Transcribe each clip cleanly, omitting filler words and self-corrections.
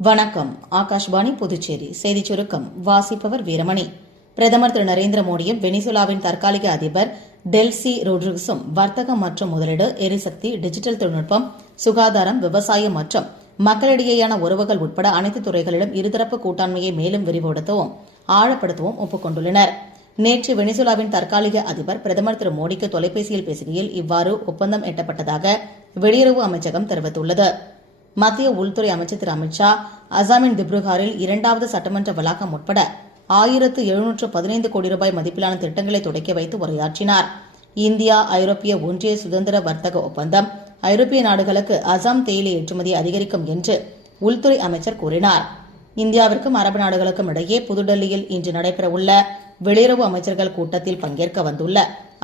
வணக்கம். ஆகாஷ்வாணி புதுச்சேரி செய்திச் சுருக்கம் வாசிப்பவர் வீரமணி. பிரதமர் திரு நரேந்திர மோடியும் வெனிசுலாவின் தற்காலிக அதிபர் டெல்சி ரோட்ரிகஸும் வர்த்தகம் மற்றும் முதலீடு, எரிசக்தி, டிஜிட்டல் தொழில்நுட்பம், சுகாதாரம், விவசாயம் மற்றும் மக்களிடையேயான உறவுகள் உட்பட அனைத்து துறைகளிலும் இருதரப்பு கூட்டாண்மையை மேலும் விரிவுபடுத்தவும் ஆழப்படுத்தவும் ஒப்புக் கொண்டுள்ளனர். நேற்று வெனிசுலாவின் தற்காலிக அதிபர் பிரதமர் திரு மோடிக்கு தொலைபேசியில் பேசுகையில் இவ்வாறு ஒப்பந்தம் எட்டப்பட்டதாக வெளியுறவு அமைச்சகம் தெரிவித்துள்ளது. மத்திய உள்துறை அமைச்சர் திரு அமித்ஷா அசாமின் திப்ருகாரில் 2வது சட்டமன்ற வளாகம் உட்பட 1715 கோடி ரூபாய் மதிப்பிலான திட்டங்களை தொடக்கி வைத்து உரையாற்றினார். இந்தியா ஐரோப்பிய ஒன்றிய சுதந்திர வர்த்தக ஒப்பந்தம் ஐரோப்பிய நாடுகளுக்கு அசாம் தேயிலை ஏற்றுமதியை அதிகரிக்கும் என்று உள்துறை அமைச்சர் கூறினார். இந்தியாவிற்கும் அரபு நாடுகளுக்கும் இடையே புதுடெல்லியில் இன்று நடைபெறவுள்ள வெளியுறவு அமைச்சர்கள் கூட்டத்தில் பங்கேற்க வந்துள்ள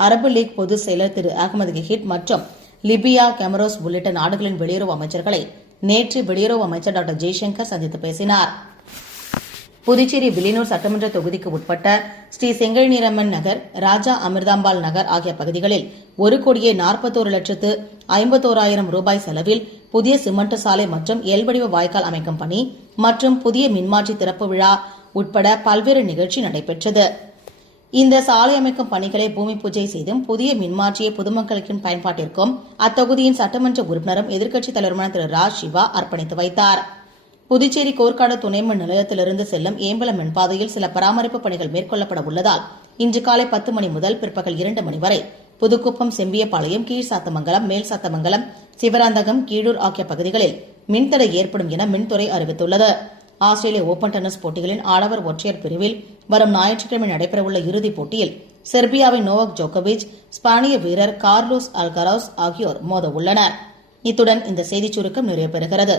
அரபு லீக் பொதுச் செயலர் திரு அகமது கஹிட் மற்றும் லிபியா, கெமரோஸ் உள்ளிட்ட நாடுகளின் வெளியுறவு அமைச்சர்களை நேற்று வெளியுறவு அமைச்சர் டாக்டர் ஜெய்சங்கர் சந்தித்து பேசினார். புதுச்சேரி வில்லியனூர் சட்டமன்ற தொகுதிக்கு உட்பட்ட ஸ்ரீ செங்கழுநீரம்மன் நகர், ராஜா அமிர்தாம்பாள் நகர் ஆகிய பகுதிகளில் 1,41,51,51,000 ரூபாய் செலவில் புதிய சிமெண்ட் சாலை மற்றும் எல்வடிவ வாய்க்கால் அமைக்கும் பணி மற்றும் புதிய மின்மாற்றி திறப்பு விழா உட்பட பல்வேறு நிகழ்ச்சி நடைபெற்றது. இந்த சாலை அமைக்கும் பணிகளை பூமி பூஜை செய்தும் புதிய மின்மாற்றியை பொதுமக்களின் பயன்பாட்டிற்கும் அத்தொகுதியின் சட்டமன்ற உறுப்பினரும் எதிர்க்கட்சித் தலைவருமான திரு ராஜ் சிவா அர்ப்பணித்து வைத்தார். புதுச்சேரி கோர்க்காடு துணைமின் நிலையத்திலிருந்து செல்லும் ஏம்பலம் மின்பாதையில் சில பராமரிப்பு பணிகள் மேற்கொள்ளப்பட உள்ளதால் இன்று காலை 10 மணி முதல் பிற்பகல் 2 மணி வரை புதுக்குப்பம், செம்பியபாளையம், கீழ்சாத்தமங்கலம், மேல்சாத்தமங்கலம், சிவராந்தகம், கீழூர் ஆகிய பகுதிகளில் மின்தடை ஏற்படும் என மின்துறை அறிவித்துள்ளது. ஆஸ்திரேலிய ஓபன் டென்னிஸ் போட்டிகளின் ஆடவர் ஒற்றையர் பிரிவில் வரும் ஞாயிற்றுக்கிழமை நடைபெறவுள்ள இறுதிப் போட்டியில் செர்பியாவின் நோவாக் ஜோகோவிச், ஸ்பானிய வீரர் கார்லோஸ் அல்கராஸ் ஆகியோர் மோத உள்ளனர். இத்துடன் இந்த செய்திச் சுருக்கம் நிறைவு பெறுகிறது.